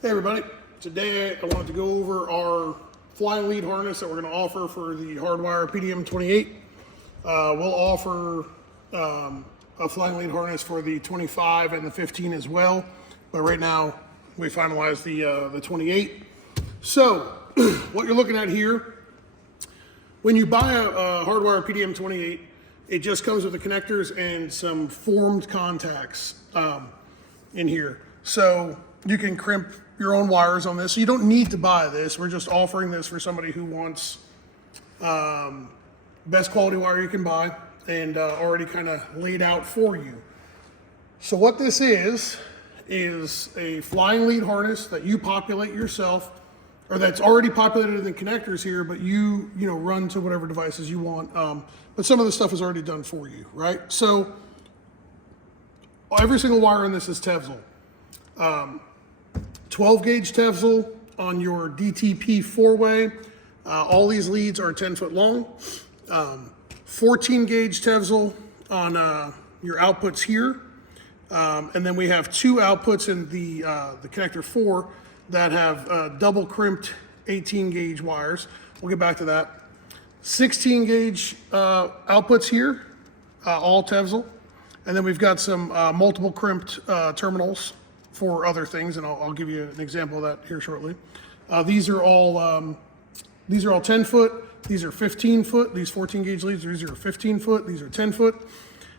Hey everybody, today I wanted to go over our flying lead harness that we're going to offer for the Hardwire PDM 28. We'll offer a flying lead harness for the 25 and the 15 as well, but right now we finalized the 28. So what you're looking at here, when you buy a Hardwire PDM 28, it just comes with the connectors and some formed contacts in here. So you can crimp your own wires on this. So you don't need to buy this. We're just offering this for somebody who wants best quality wire you can buy and already kind of laid out for you. So what this is a flying lead harness that you populate yourself, or that's already populated in the connectors here, but you run to whatever devices you want. But some of the stuff is already done for you, right? So every single wire in this is Tevzel. 12 gauge Tevzel on your DTP 4-way. All these leads are 10 foot long. 14 gauge Tevzel on your outputs here. And then we have two outputs in the connector 4 that have double crimped 18 gauge wires. We'll get back to that. 16 gauge outputs here, all Tevzel. And then we've got some multiple crimped terminals for other things, and I'll give you an example of that here shortly. These are all 10 foot. These are 15 foot. These 14 gauge leads, these are 15 foot. These are 10 foot.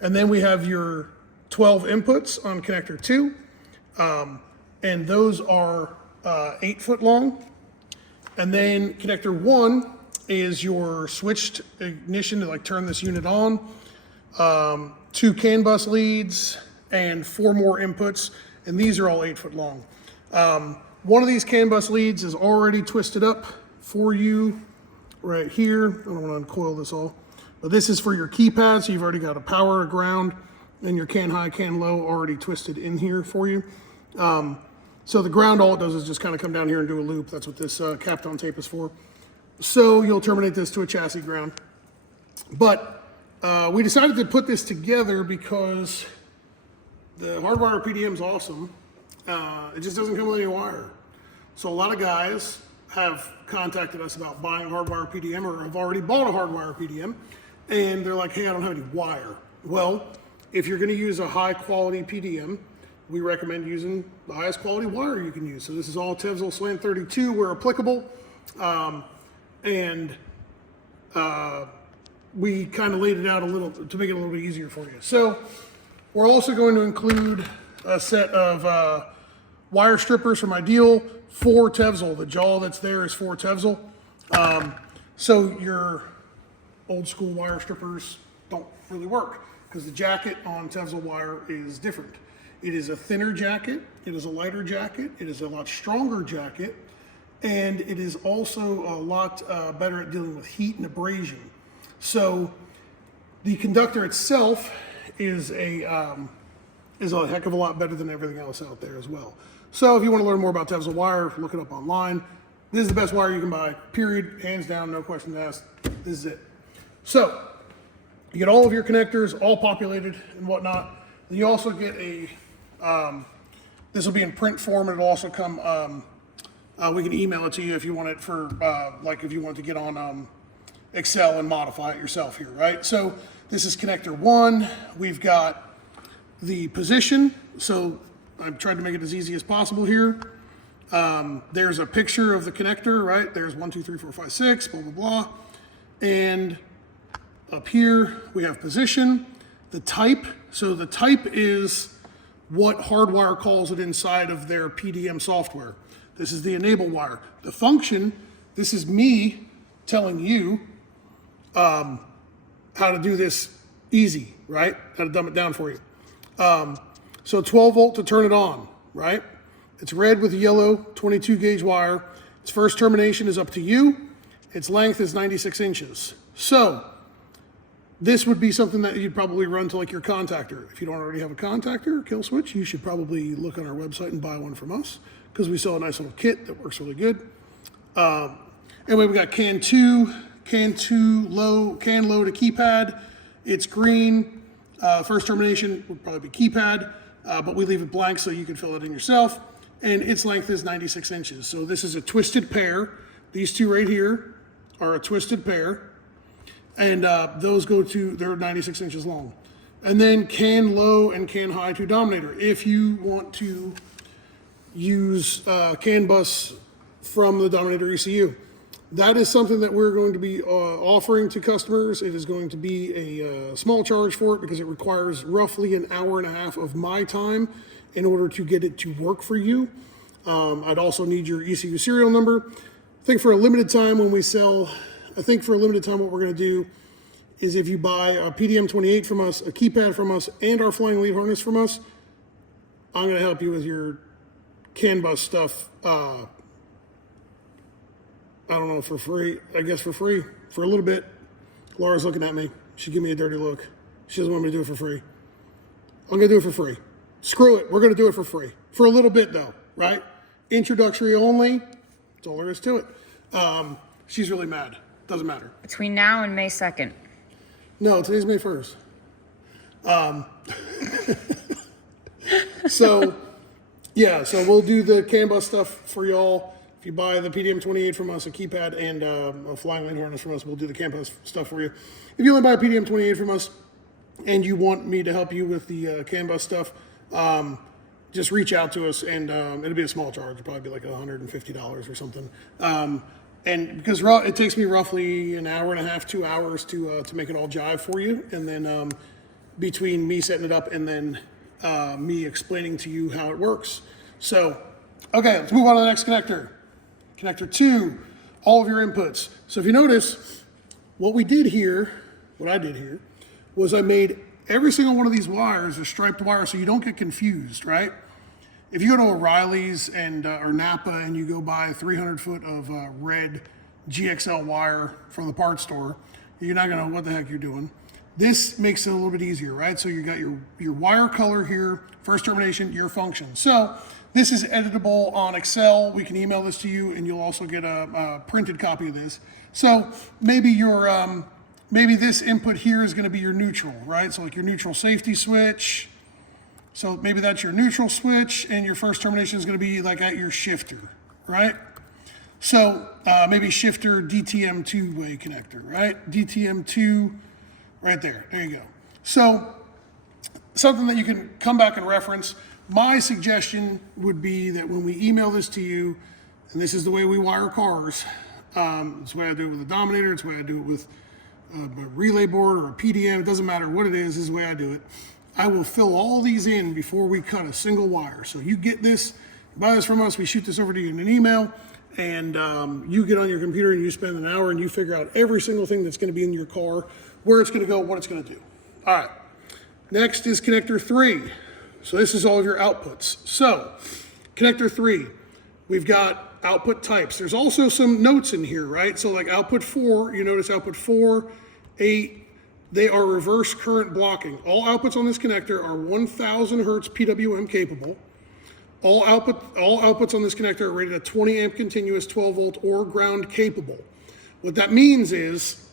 And then we have your 12 inputs on connector 2, and those are 8 foot long. And then connector 1 is your switched ignition to turn this unit on. 2 CAN bus leads and 4 more inputs. And these are all 8 foot long. One of these CAN bus leads is already twisted up for you right here. I don't want to uncoil this all, but this is for your keypad. So you've already got a power, a ground, and your CAN high, CAN low already twisted in here for you. So the ground, all it does is just kind of come down here and do a loop. That's what this Kapton tape is for. So you'll terminate this to a chassis ground. But we decided to put this together because the Hardwire PDM is awesome. It just doesn't come with any wire. So a lot of guys have contacted us about buying a Hardwire PDM or have already bought a Hardwire PDM, and they're like, hey, I don't have any wire. Well, if you're gonna use a high quality PDM, we recommend using the highest quality wire you can use. So this is all Tevzel Slant 32 where applicable. We kind of laid it out a little to make it a little bit easier for you. So we're also going to include a set of wire strippers from Ideal for Tevzel. The jaw that's there is for Tevzel. So your old school wire strippers don't really work because the jacket on Tevzel wire is different. It is a thinner jacket, it is a lighter jacket, it is a lot stronger jacket, and it is also a lot better at dealing with heat and abrasion. So the conductor itself is a heck of a lot better than everything else out there as well. So if you want to learn more about Tevzel wire, look it up online. This is the best wire you can buy, period, hands down, no questions asked. This is it. So you get all of your connectors all populated and whatnot. Then you also get this will be in print form, and it'll also come, we can email it to you if you want it for, if you want to get on Excel and modify it yourself here, right? So this is connector 1. We've got the position. So I've tried to make it as easy as possible here. There's a picture of the connector, right? There's 1, 2, 3, 4, 5, 6, blah, blah, blah. And up here, we have position, the type. So the type is what Hardwire calls it inside of their PDM software. This is the enable wire. The function, this is me telling you how to do this easy, right? How to dumb it down for you. So 12 volt to turn it on, right? It's red with yellow 22 gauge wire. Its first termination is up to you. Its length is 96 inches. So this would be something that you'd probably run to your contactor. If you don't already have a contactor, kill switch, you should probably look on our website and buy one from us because we sell a nice little kit that works really good. Anyway, we got CAN 2 low, CAN low to keypad. It's green. First termination would probably be keypad, but we leave it blank so you can fill it in yourself. and its length is 96 inches. So this is a twisted pair. These two right here are a twisted pair, and those they're 96 inches long. And then CAN low and CAN high to Dominator. If you want to use CAN bus from the Dominator ECU, that is something that we're going to be offering to customers. It is going to be a small charge for it because it requires roughly an hour and a half of my time in order to get it to work for you. I'd also need your ECU serial number. I think for a limited time what we're gonna do is if you buy a PDM 28 from us, a keypad from us, and our flying lead harness from us, I'm gonna help you with your CAN bus stuff. I don't know, for free, I guess for free, for a little bit. Laura's looking at me. She gave me a dirty look. She doesn't want me to do it for free. I'm gonna do it for free. Screw it, we're gonna do it for free. For a little bit though, right? Introductory only, that's all there is to it. She's really mad, doesn't matter. Between now and May 2nd. No, today's May 1st. So we'll do the CAN bus stuff for y'all. If you buy the PDM 28 from us, a keypad, and a flying lead harness from us, we'll do the CAN bus stuff for you. If you only buy a PDM 28 from us and you want me to help you with the CAN bus stuff, just reach out to us, and it'll be a small charge. It'll probably be like $150 or something. And because it takes me roughly an hour and a half, 2 hours to make it all jive for you, and then between me setting it up and then me explaining to you how it works. So, okay, let's move on to the next connector. Connector 2, all of your inputs. So if you notice, what I did here, was I made every single one of these wires a striped wire so you don't get confused, right? If you go to O'Reilly's or Napa and you go buy 300 foot of red GXL wire from the parts store, you're not gonna know what the heck you're doing. This makes it a little bit easier, right? So you got your wire color here, first termination, your function. So this is editable on Excel. We can email this to you, and you'll also get a printed copy of this. So maybe maybe this input here is going to be your neutral, right? So like your neutral safety switch. So maybe that's your neutral switch, and your first termination is going to be like at your shifter, right? So maybe shifter DTM 2-way connector, right? DTM 2, right there. There you go. So something that you can come back and reference. My suggestion would be that when we email this to you, and this is the way we wire cars, it's the way I do it with a Dominator, it's the way I do it with a relay board or a PDM, it doesn't matter what it is, this is the way I do it. I will fill all these in before we cut a single wire. So you get this, you buy this from us, we shoot this over to you in an email, and you get on your computer and you spend an hour and you figure out every single thing that's gonna be in your car, where it's gonna go, what it's gonna do. All right, next is connector 3. So this is all of your outputs. So connector 3, we've got output types. There's also some notes in here, right? So like output 4, you notice output 4, 8, they are reverse current blocking. All outputs on this connector are 1000 hertz PWM capable. All outputs on this connector are rated at 20 amp continuous, 12 volt or ground capable. What that means is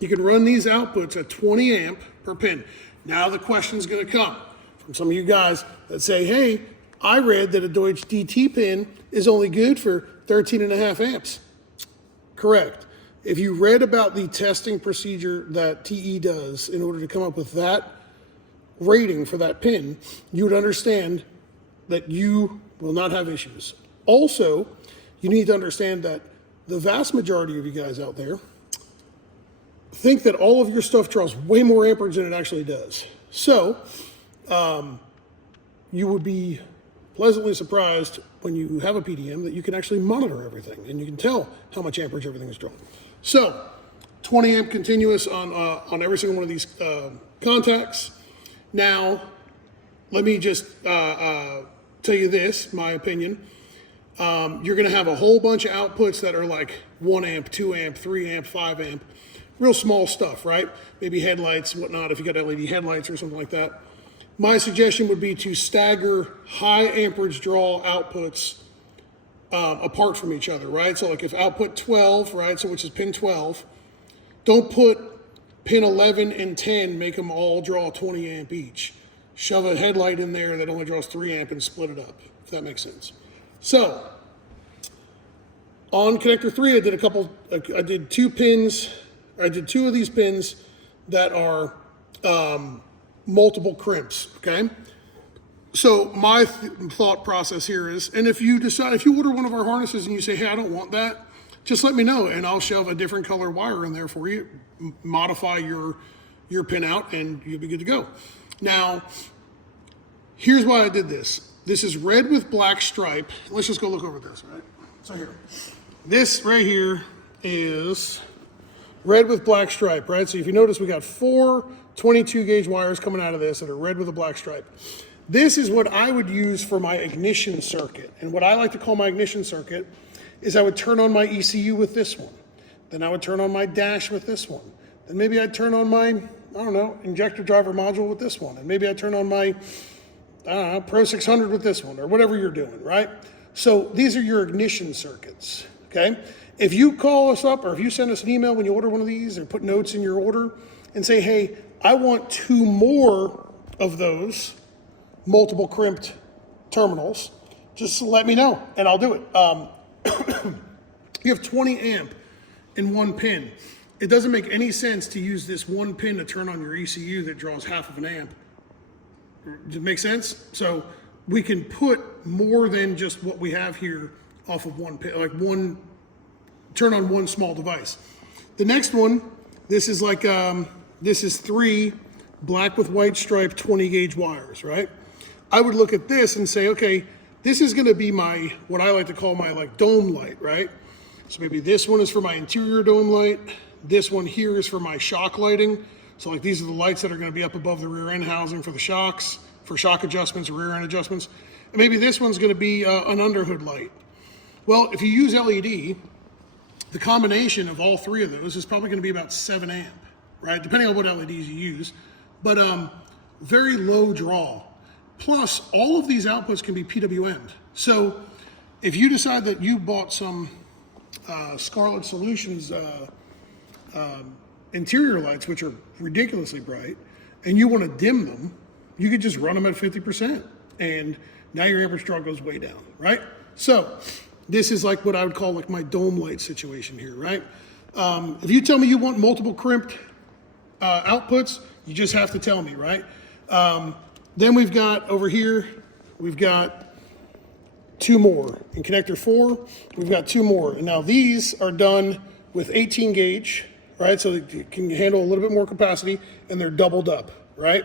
you can run these outputs at 20 amp per pin. Now the question's gonna come from some of you guys that say, hey, I read that a Deutsch DT pin is only good for 13.5 amps. Correct. If you read about the testing procedure that TE does in order to come up with that rating for that pin, you would understand that you will not have issues. Also, you need to understand that the vast majority of you guys out there think that all of your stuff draws way more amperage than it actually does. So, you would be pleasantly surprised when you have a PDM that you can actually monitor everything and you can tell how much amperage everything is drawing. So 20 amp continuous on every single one of these contacts. Now, let me just tell you this, my opinion. You're gonna have a whole bunch of outputs that are like 1 amp, 2 amp, 3 amp, 5 amp, real small stuff, right? Maybe headlights, whatnot, if you got LED headlights or something like that. My suggestion would be to stagger high amperage draw outputs apart from each other, right? So like if output 12, right, so which is pin 12, don't put pin 11 and 10, make them all draw 20 amp each. Shove a headlight in there that only draws 3 amp and split it up, if that makes sense. So on connector 3, I did 2 pins. I did 2 of these pins that are multiple crimps, okay? So my thought process here is, and if you order one of our harnesses and you say, hey, I don't want that, just let me know and I'll shove a different color wire in there for you, modify your pin out, and you'll be good to go. Now, here's why I did this. This is red with black stripe. Let's just go look over this, right? So here, this right here is red with black stripe, right? So if you notice, we got 4 22 gauge wires coming out of this that are red with a black stripe. This is what I would use for my ignition circuit. And what I like to call my ignition circuit is I would turn on my ECU with this one. Then I would turn on my dash with this one. Then maybe I'd turn on my, I don't know, injector driver module with this one. And maybe I'd turn on my, I don't know, Pro 600 with this one, or whatever you're doing, right? So these are your ignition circuits, okay? If you call us up or if you send us an email when you order one of these or put notes in your order and say, hey, I want 2 more of those multiple crimped terminals, just let me know and I'll do it. You have 20 amp in 1 pin. It doesn't make any sense to use this 1 pin to turn on your ECU that draws half of an amp. Does it make sense? So we can put more than just what we have here off of 1 pin, like turn on 1 small device. The next one, this is like, this is 3 black with white stripe 20 gauge wires, right? I would look at this and say, okay, this is gonna be my, what I like to call my like dome light, right? So maybe this one is for my interior dome light. This one here is for my shock lighting. So like these are the lights that are gonna be up above the rear end housing for the shocks, for shock adjustments, rear end adjustments. And maybe this one's gonna be an underhood light. Well, if you use LED, the combination of all 3 of those is probably gonna be about 7 amp, right? Depending on what LEDs you use, but very low draw. Plus, all of these outputs can be PWM'd. So if you decide that you bought some Scarlet Solutions interior lights, which are ridiculously bright, and you want to dim them, you could just run them at 50%, and now your amperage draw goes way down, right? So this is like what I would call like my dome light situation here, right? If you tell me you want multiple crimped outputs, you just have to tell me, right? Then we've got over here, we've got 2 more. In connector 4, we've got 2 more. And now these are done with 18 gauge, right? So they can handle a little bit more capacity, and they're doubled up, right?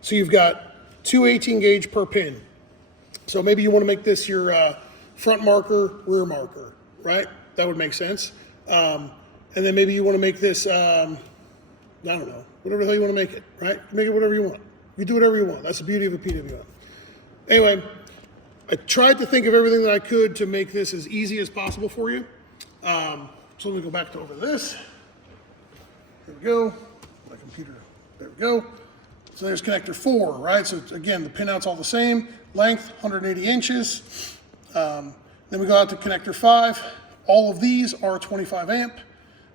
So you've got 2 18 gauge per pin. So maybe you want to make this your front marker, rear marker, right? That would make sense. And then maybe you want to make this, I don't know, whatever the hell you want to make it, right? Make it whatever you want. You do whatever you want. That's the beauty of a PWM. Anyway, I tried to think of everything that I could to make this as easy as possible for you. So let me go back to over this. There we go. My computer, there we go. So there's connector 4, right? So again, the pinout's all the same. Length, 180 inches. Then we go out to connector 5. All of these are 25 amp,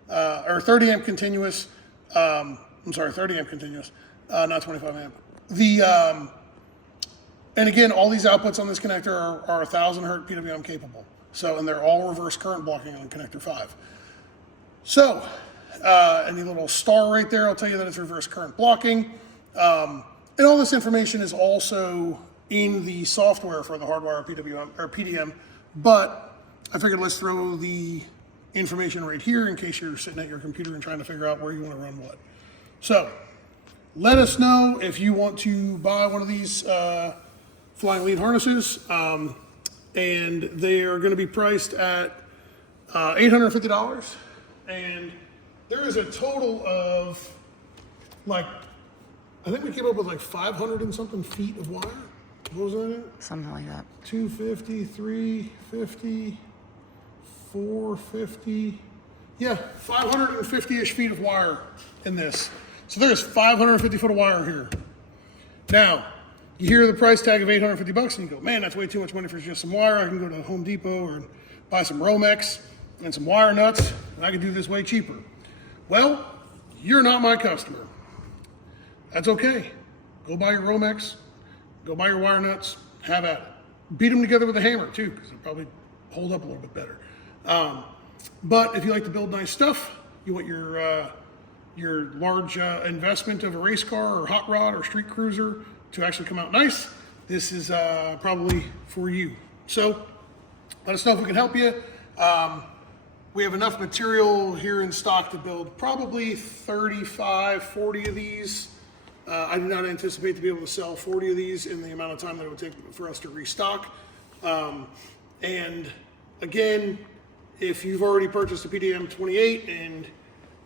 or 30 amp continuous. I'm sorry, 30 amp continuous, not 25 amp. And again, all these outputs on this connector are 1,000 hertz PWM capable. So, and they're all reverse current blocking on connector 5. So, and the little star right there, I'll tell you that it's reverse current blocking. And all this information is also in the software for the Hardwire PWM or PDM, but I figured let's throw the information right here in case you're sitting at your computer and trying to figure out where you want to run what. So, let us know if you want to buy one of these flying lead harnesses, and they are going to be priced at $850, and there is a total of like, I think we came up with like 500 and something feet of wire. What was that? Something like that. 250, 350, 450. Yeah, 550-ish feet of wire in this. So there's 550 foot of wire here. Now, you hear the price tag of $850 and you go, man, that's way too much money for just some wire. I can go to Home Depot or buy some Romex and some wire nuts, and I can do this way cheaper. Well, you're not my customer. That's okay. Go buy your Romex, go buy your wire nuts, have at it. beat them together with a hammer too, because they'll probably hold up a little bit better. But if you like to build nice stuff, you want your large investment of a race car or hot rod or street cruiser to actually come out nice, this is probably for you. So let us know if we can help you. We have enough material here in stock to build probably 35, 40 of these. I do not anticipate to be able to sell 40 of these in the amount of time that it would take for us to restock. And again, if you've already purchased a PDM 28 and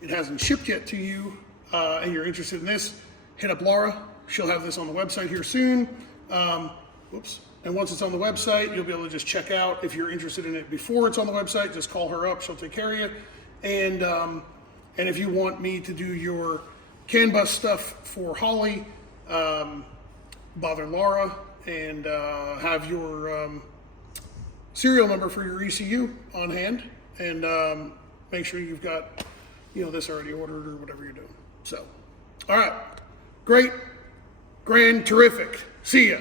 it hasn't shipped yet to you, and you're interested in this, hit up Laura. She'll have this on the website here soon. And once it's on the website, you'll be able to just check out. If you're interested in it before it's on the website, just call her up. She'll take care of you. And if you want me to do your CAN bus stuff for Holly, bother Laura and have your serial number for your ECU on hand, and make sure you've got this already ordered or whatever you're doing. So, all right, great, grand, terrific. See ya.